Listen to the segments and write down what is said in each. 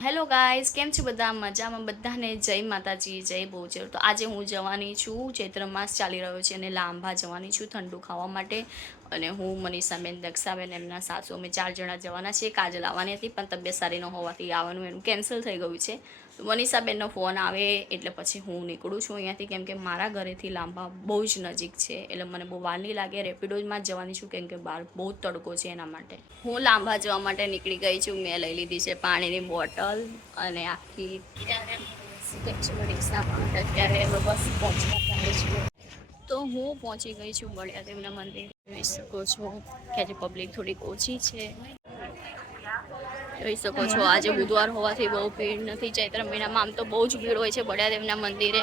Hello guys, કેમ છો બધા? મજામાં? બધાને જય માતાજી, જય બહુચર. તો આજે હું જવાની છું, ચૈત્ર માસ ચાલી રહ્યો છે અને લાંબા જવાની છું ઠંડુ ખાવા માટે. અને હું મનીષાબેન, દક્ષાબેન, એમના સાસુ, અમે 4 જણા જવાના છીએ. કાજલ આવવાની હતી પણ તબિયત સારી ન હોવાથી આવવાનું એનું કેન્સલ થઈ ગયું છે. તો મનીષાબેનનો ફોન આવે એટલે પછી હું નીકળું છું અહીંયાથી, કેમ કે મારા ઘરેથી લાંબા બહુ જ નજીક છે, એટલે મને બહુ વાર નહીં લાગે. રેપિડોમાં જ જવાની છું કેમ કે બહાર બહુ જ તડકો છે, એના માટે હું લાંબા જવા માટે નીકળી ગઈ છું. મેં લઈ લીધી છે પાણીની બોટલ અને આખી અત્યારે બસ પહોંચવા. તો હું પહોંચી ગઈ છું બળિયાદેવના મંદિર. જોઈ શકો છો કે આજે પબ્લિક થોડીક ઓછી છે. જોઈ શકો છો આજે બુધવાર હોવાથી બહુ ભીડ નથી. ચૈત્ર મહિનામાં આમ તો બહુ જ ભીડ હોય છે બળિયાદેવના મંદિરે.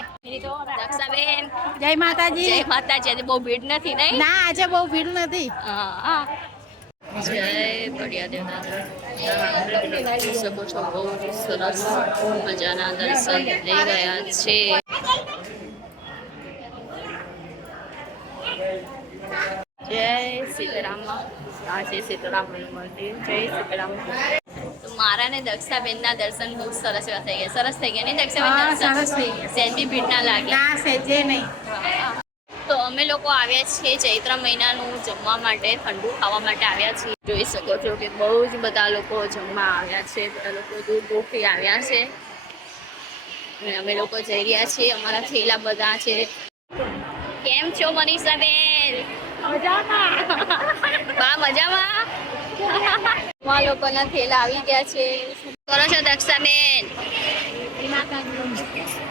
દક્ષાબેન, જય માતાજી. જય માતાજી. આજે બહુ ભીડ નથી નહીં? ના, આજે બહુ ભીડ નથી. હા, જય બળિયાદેવ દાદા. જોઈ શકો છો બહુ સરસ મજાના દર્શન થઈ ગયા છે. જય સીતારામ. આ છે સીતારામનું મંદિર. જય સીતારામ. તો મારા ને દક્ષાબેનના દર્શન બહુ સરસ એવા થઈ ગયા. સરસ થઈ ગયા નહીં દક્ષાબેન? સરસ થઈ ગયા. સહેજ બી ભીડ ના લાગે. ના, સહેજે નહીં. તો અમે લોકો આવ્યા છીએ ચૈત્ર મહિનાનું જમવા માટે, ઠંડુ ખાવા માટે આવ્યા છીએ. જોઈ શકો છો કે બહુ જ બધા લોકો જમવા આવ્યા છે. બધા લોકો દૂર દૂરથી આવ્યા છે અને અમે લોકો જઈ રહ્યા છીએ. અમારા થેલા બધા છે. કેમ છો મનીષાબેન? મજામાં. બા મજામાં? આ લોકોના થેલા આવી ગયા છે. શું કરો છો દક્ષાબેન?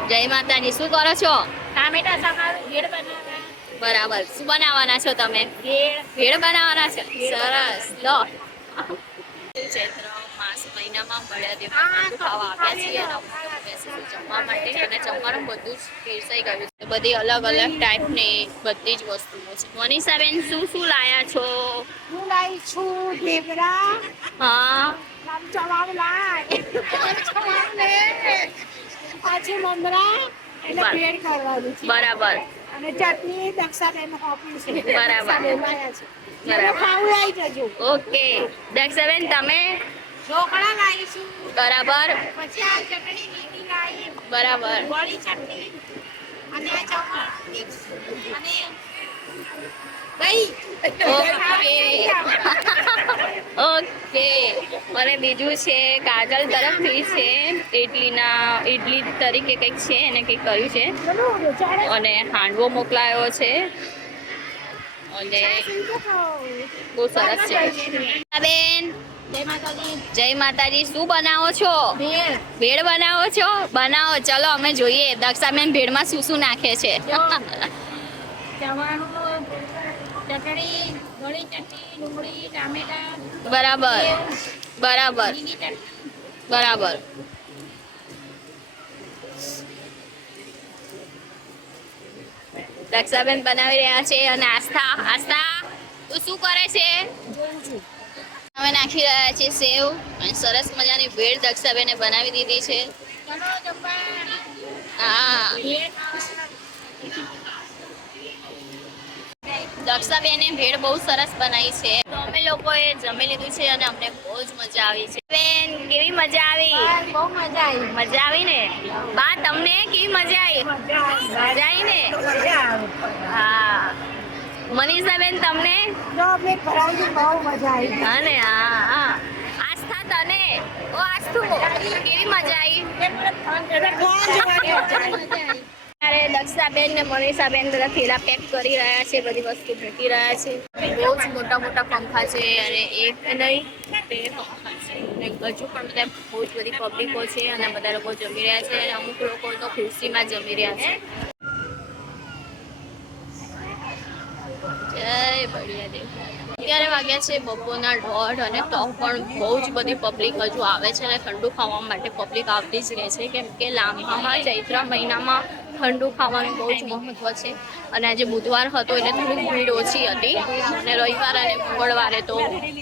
જય માતાજી. શું કરો છો? ટામેટા સમારું ભેળ બનાવવા. બરાબર. શું બનાવવાના છો તમે? ભેળ બનાવવાના છો. સરસ. લો, ચૈત્ર માસ મહિનામાં બળિયાદેવ ખાવા આવ્યા છીએ અને બેસીશું જમવા માટે. અને જમવાનું બધું જ પીરસાઈ ગયું છે. બધી અલગ અલગ ટાઈપની બધી જ વસ્તુઓ છે. મનીષાબેન, શું શું લાયા છો? હું લાવી છું ઢેબરા. હા, ચવાણું લાય. પાછું મમરા એટલે ભેળ કરવાનું છે. બરાબર અને ચટણી દક્ષાબેન હોપી છે. બરાબર. લાયા છે. બરાબર. ખાવું આવી જજો. ઓકે. દક્ષાબેન તમે? ઢોકળા લાવીશું. બરાબર. પછી આ ચટણી લીલી લાવી. બરાબર. ગોળી ચટણી અને આ ચવાણું મિક્સ અને દહીં. ઓકે. અને બીજું છે કાજલ તરફથી છે ઇડલી તરીકે કંઈક છે, એને કંઈક કર્યું છે અને હાંડવો મોકલાયો છે અને બહુ સરસ છે. બેન, જય માતાજી. શું બનાવો છો? ભેળ બનાવો છો? બનાવો. ચલો અમે જોઈએ દક્ષાબેન ભેળમાં શું શું નાખે છે. ચટણી, ગોળી ચટણી, ડુંગળી, ટામેટા. બરાબર બરાબર બરાબર. દક્ષાબેન બનાવી રહ્યા છે અને આસ્થા તું શું કરે છે? અમે નાખી રહ્યા છીએ સેવ અને સરસ મજાની ભેળ દક્ષાબેને બનાવી દીધી છે. હા, દક્ષાબેને ભેળ બહુ સરસ બનાવી છે. તો અમે લોકોએ જમી લીધું છે અને અમને બહુ જ મજા આવી છે. બેન, કેવી મજા આવી? બહુ મજા આવી. મજા આવી ને? બા, તમને કેવી મજા આવી? મજા આવી ને? હા. મનીષાબેન, તમને? અમને ફરાળી બહુ મજા આવી. હા ને? હા. આસ્થા, તને? ઓ આસ્થુ, કેવી મજા આવી? ત્યારે દક્ષાબેન ને મનીષાબેન બધા થેલા પેક કરી રહ્યા છે, બધી વસ્તુ મૂકી રહ્યા છે. બહુ જ મોટા મોટા પંખા છે અને એક નહીં 2 પંખા છે. અને હજુ પણ બધા બહુ જ બધી પબ્લિકો છે અને બધા લોકો જમી રહ્યા છે અને અમુક લોકો તો ખુરશીમાં જમી રહ્યા છે. જય બળિયાદેવ. અત્યારે વાગ્યા છે બપોરના 1:30 અને તો પણ બહુ જ બધી પબ્લિક હજુ આવે છે અને ઠંડુ ખાવા માટે પબ્લિક આવતી જ રહે છે, કેમ કે લાંબામાં ચૈત્ર મહિનામાં ઠંડુ ખાવાનું બહુ જ મહત્વ છે. અને આજે બુધવાર હતો એટલે થોડી ભીડ ઓછી હતી અને રવિવાર અને મંગળવારે તો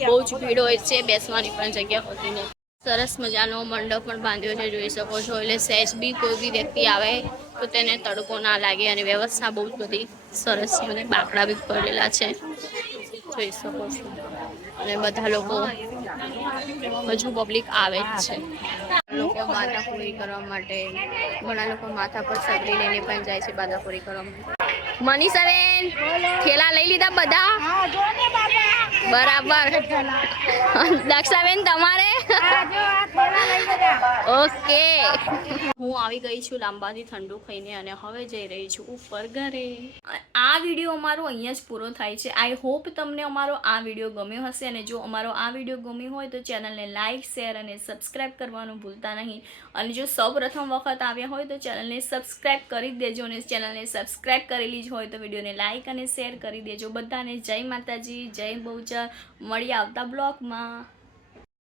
બહુ જ ભીડ હોય છે, બેસવાની પણ જગ્યા હોતી નથી. સરસ મજાનો મંડપ પણ બાંધ્યો છે, જોઈ શકો છો. એટલે સહેજ બી કોઈ બી વ્યક્તિ આવે તો તેને તડકો ના લાગે અને વ્યવસ્થા બહુ જ બધી સરસ છે અને બાકડા બી પડેલા છે, જોઈ શકો છો. અને બધા લોકો હજુ પબ્લિક આવે જ છે. લોકો બાદાપુરી કરવા માટે, ઘણા લોકો માથા પર સગડી લઈને પણ જાય છે બાદાપુરી કરવા માટે. મનીષાબેન થેલા લઈ લીધા બધા? હા જો ને બાબા બરાબર. દક્ષાબેન તમારે? હા જો આ થોડા લઈ લીધા. ઓકે. હું આવી ગઈ છું લાંબાથી ઠંડુ ખાઈને અને હવે જઈ રહી છું ઉપર ઘરે. આ વિડીયો અમારો અહીંયા જ પૂરો થાય છે. આઈ હોપ તમને અમારો આ વિડીયો ગમ્યો હશે અને જો અમારો આ વિડીયો ગમ્યો હોય તો ચેનલને લાઇક શેર અને સબસ્ક્રાઈબ કરવાનું ભૂલતા નહીં. અને જો સૌ પ્રથમ વખત આવ્યા હોય તો ચેનલને સબસ્ક્રાઈબ કરી દેજો અને ચેનલને સબસ્ક્રાઈબ કરેલી જ હોય તો વિડીયોને લાઇક અને શેર કરી દેજો. બધાને જય માતાજી, જય બહુચર. મળીએ આવતા બ્લોગમાં.